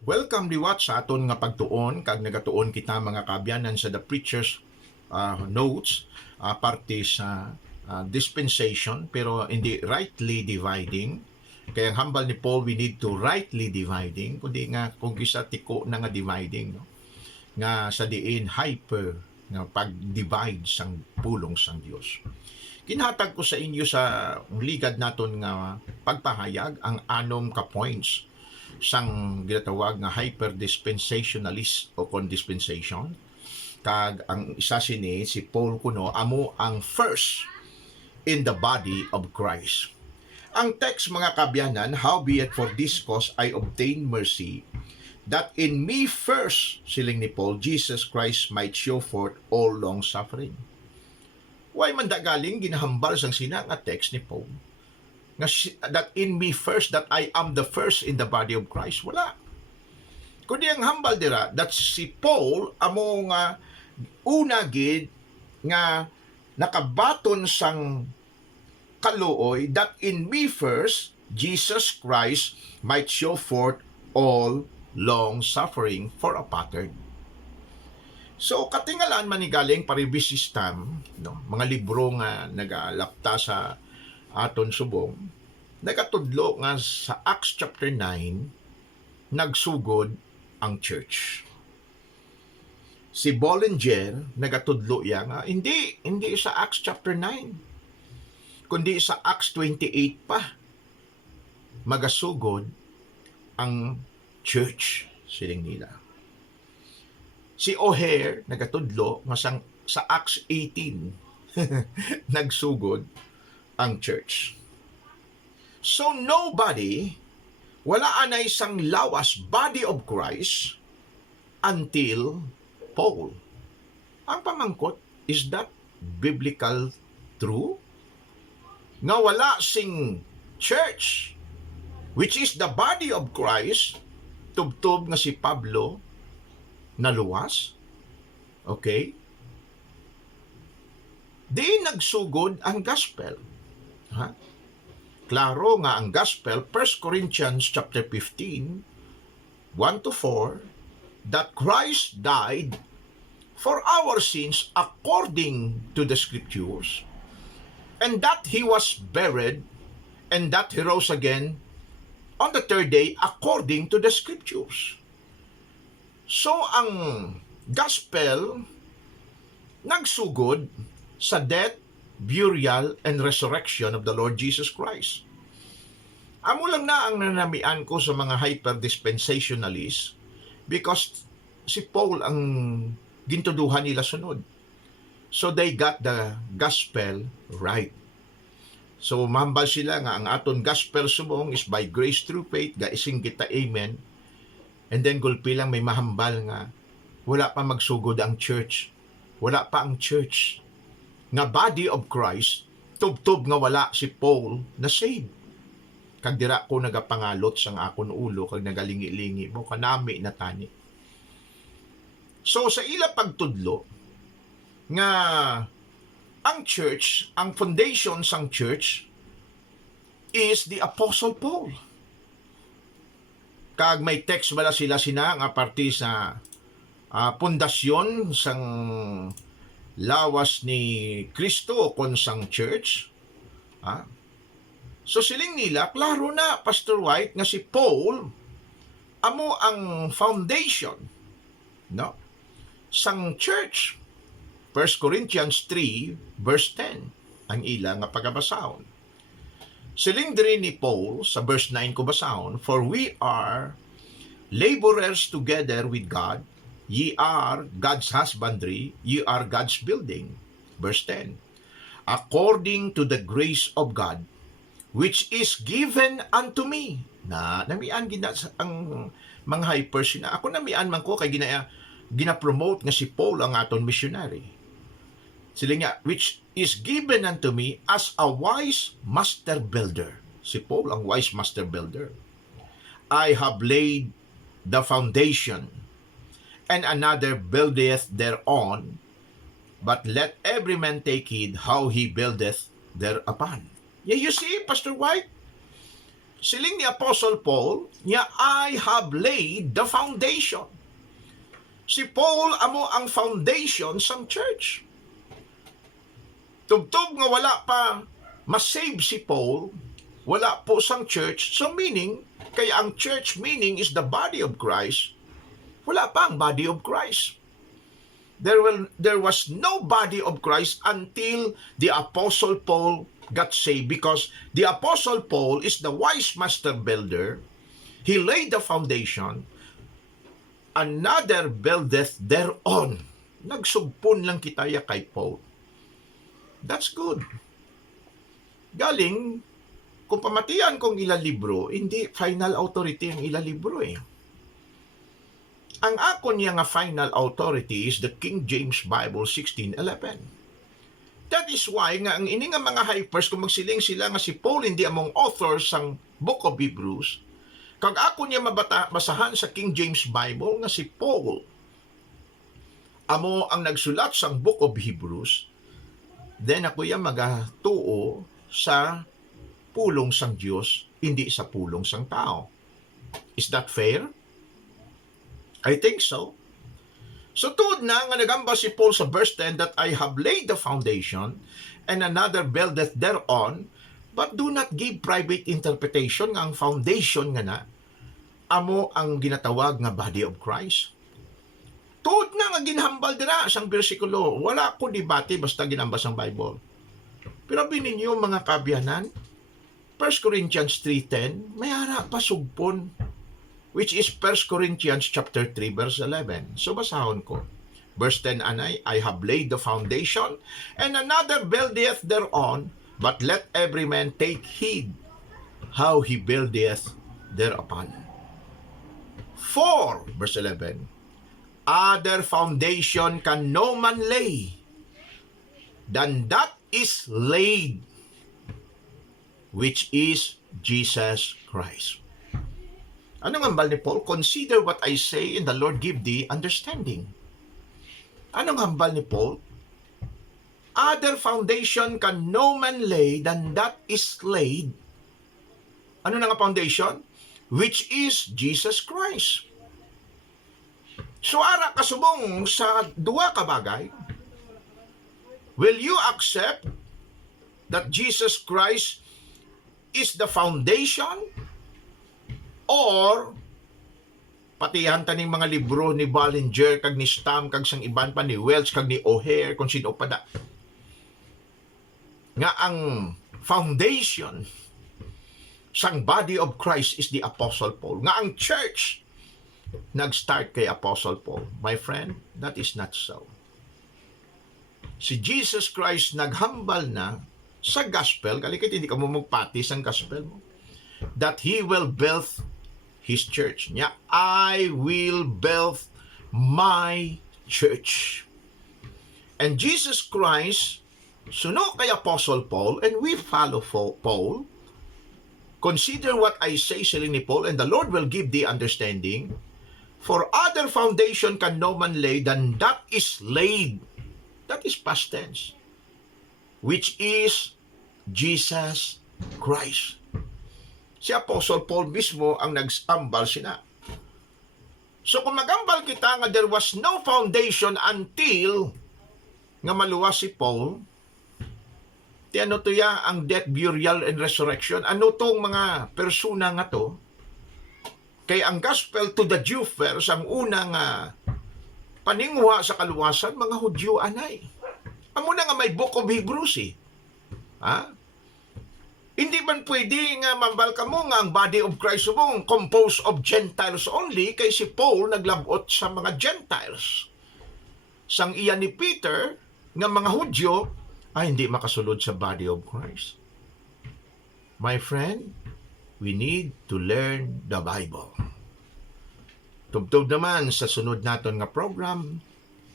Welcome liwat sa aton nga pagtuon kag nagatuon kita mga kabyanan sa The Preacher's Notes parte sa dispensation pero hindi rightly dividing. Kaya ang hambal ni Paul, we need to rightly dividing kundi nga kung isa tiko na nga dividing, no? Nga sa diin hyper nga pag-divide sang pulong sang Dios. Kinhatag ko sa inyo sa ligad naton nga pagpahayag ang anom ka points sang ginatawag nga hyper-dispensationalist o condispensation. Kag ang isa sini si Paul kuno amo ang first in the body of Christ. Ang text mga kabyanan, howbeit for this cause I obtain mercy, that in me first, siling ni Paul, Jesus Christ might show forth all long suffering. Why man galing ginahambal sang sina nga text ni Paul? That in me first, that I am the first in the body of Christ. Wala. Kundi ang hambal dira, that si Paul amo nga una gid nga nakabaton sang kaluoy, that in me first, Jesus Christ might show forth all long suffering for a pattern. So katingalan manigaling parivis system, no, mga libro nga nagalapta sa aton subong, nagatudlo nga sa Acts chapter 9 nagsugod ang church. Si Bollinger nagatudlo ya nga hindi sa Acts chapter 9 kundi sa Acts 28 pa magasugod ang church siling nila. Si O'Hare nagatudlo nga sa Acts 18 nagsugod ang church. So nobody, wala anay isang lawas body of Christ until Paul. Ang pamangkot, is that biblical true? Nga wala sing church, which is the body of Christ, tubtob nga si Pablo naluwas? Okay? Di nagsugod ang gospel. Ha? Klaro nga ang gospel, 1 Corinthians chapter 15, 1 to 4, that Christ died for our sins according to the scriptures, and that he was buried, and that he rose again on the third day according to the scriptures. So ang gospel nagsugod sa death, burial, and resurrection of the Lord Jesus Christ. Amo lang na ang nanamian ko sa mga hyper-dispensationalists because si Paul ang gintuduhan nila sunod. So they got the gospel right. So mahambal sila nga ang aton gospel subong is by grace through faith, gaising kita amen. And then gulpi lang may mahambal nga wala pa magsugod ang church. Wala pa ang church nga body of Christ, tubtob nga wala si Paul na saved. Kag dira ko nagapangalot sang akon ulo kag nagalingi-lingi mo kanami na tani. So sa ila pagtudlo nga ang church, ang foundation sang church is the Apostle Paul. Kag may text bala sila nga parte sa pundasyon sang lawas ni Kristo kon sang church. So siling nila, klaro na, Pastor White, nga si Paul amo ang foundation, no, sang church. 1 Corinthians 3 verse 10 ang ila nga pagabasahon. Siling diri ni Paul sa verse 9 ko basahon, for we are laborers together with God. Ye are God's husbandry, ye are God's building. Verse 10. According to the grace of God, which is given unto me. Namian gina ang mga hypers na. Ako namian man ko kay gina-promote nga si Paul ang aton missionary. Sila nga, which is given unto me as a wise master builder. Si Paul ang wise master builder. I have laid the foundation, and another buildeth thereon, but let every man take heed how he buildeth thereupon. Yeah, you see, Pastor White? Siling ni Apostle Paul, niya, I have laid the foundation. Si Paul amo ang foundation sang church. Tugtog nga wala pa masave si Paul, wala po sang church, so meaning, kaya ang church meaning is the body of Christ, wala pa ang body of Christ. There was no body of Christ until the Apostle Paul got saved, because the Apostle Paul is the wise master builder. He laid the foundation, another buildeth thereon. Nagsugpon lang kitaya kay Paul. That's good. Galing, kung pamatian kong ilalibro, hindi final authority ang ilalibro eh. Ang ako niya nga final authority is the King James Bible 16:11. That is why nga ang ini nga mga hypers, kung magsiling sila nga si Paul hindi among authors sang Book of Hebrews, kag ako niya basahan sa King James Bible nga si Paul amo ang nagsulat sang Book of Hebrews, then ako yan magatuo sa pulong sang Diyos, hindi sa pulong sang tao. Is that fair? I think so. So tuod na nga nagamba si Paul sa verse 10 that I have laid the foundation and another buildeth thereon, but do not give private interpretation nga ang foundation nga na amo ang ginatawag nga body of Christ. Tuod na nga ginhambal dira sang bersikulo, wala ko debate basta ginambas ang Bible. Pero bininyo mga kabyanan, 1 Corinthians 3:10, may ara pa sugpon, which is 1 Corinthians chapter 3 verse 11. So basahon ko. Verse 10 anay, I have laid the foundation, and another buildeth thereon, but let every man take heed how he buildeth thereupon. 4 verse 11, other foundation can no man lay than that is laid, which is Jesus Christ. Anong hambal ni Paul? Consider what I say, and the Lord give thee understanding. Anong hambal ni Paul? Other foundation can no man lay than that is laid. Ano na nga foundation? Which is Jesus Christ. So ara kasubong sa duwa ka bagay, will you accept that Jesus Christ is the foundation? Or patihan taning mga libro ni Ballinger, kag ni Stam, kag sang iban pa ni Welch, kag ni O'Hare, kung sino pa da, nga ang foundation sang body of Christ is the Apostle Paul, nga ang church nag-start kay Apostle Paul. My friend, that is not so. Si Jesus Christ naghambal na sa gospel, kalikit hindi ka mo magpati sang gospel mo, that He will build His church. Nya, I will build my church. And Jesus Christ, suno kay Apostle Paul, and we follow Paul. Consider what I say, siling ni Paul, and the Lord will give thee understanding. For other foundation can no man lay than that is laid. That is past tense. Which is Jesus Christ. Si Apostle Paul mismo ang nag-ambal sina. So kung magambal kita nga there was no foundation until nga maluwas si Paul, ti ano to ya ang death, burial, and resurrection? Ano tong mga persona nga to? Kay ang gospel to the Jew first, ang unang paningwa sa kaluwasan, mga Hudyo anay. Amo na nga may Book of Hebrews eh. Ha? Hindi man pwede nga mambal ka mo nga ang body of Christ mo composed of Gentiles only, kay si Paul naglabot sa mga Gentiles. Sang iyan ni Peter nga mga Hudyo ay hindi makasulod sa body of Christ. My friend, we need to learn the Bible. Tubtob naman sa sunod naton nga program,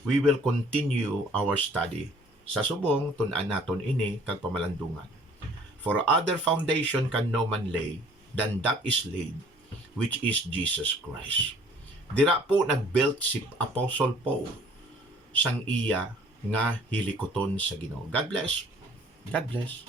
we will continue our study. Sa subong, tunan naton ini kag pamalandungan. For other foundation can no man lay than that is laid, which is Jesus Christ. Dira po nag-build si Apostle Paul sang iya nga hilikoton sa Ginoo. God bless. God bless.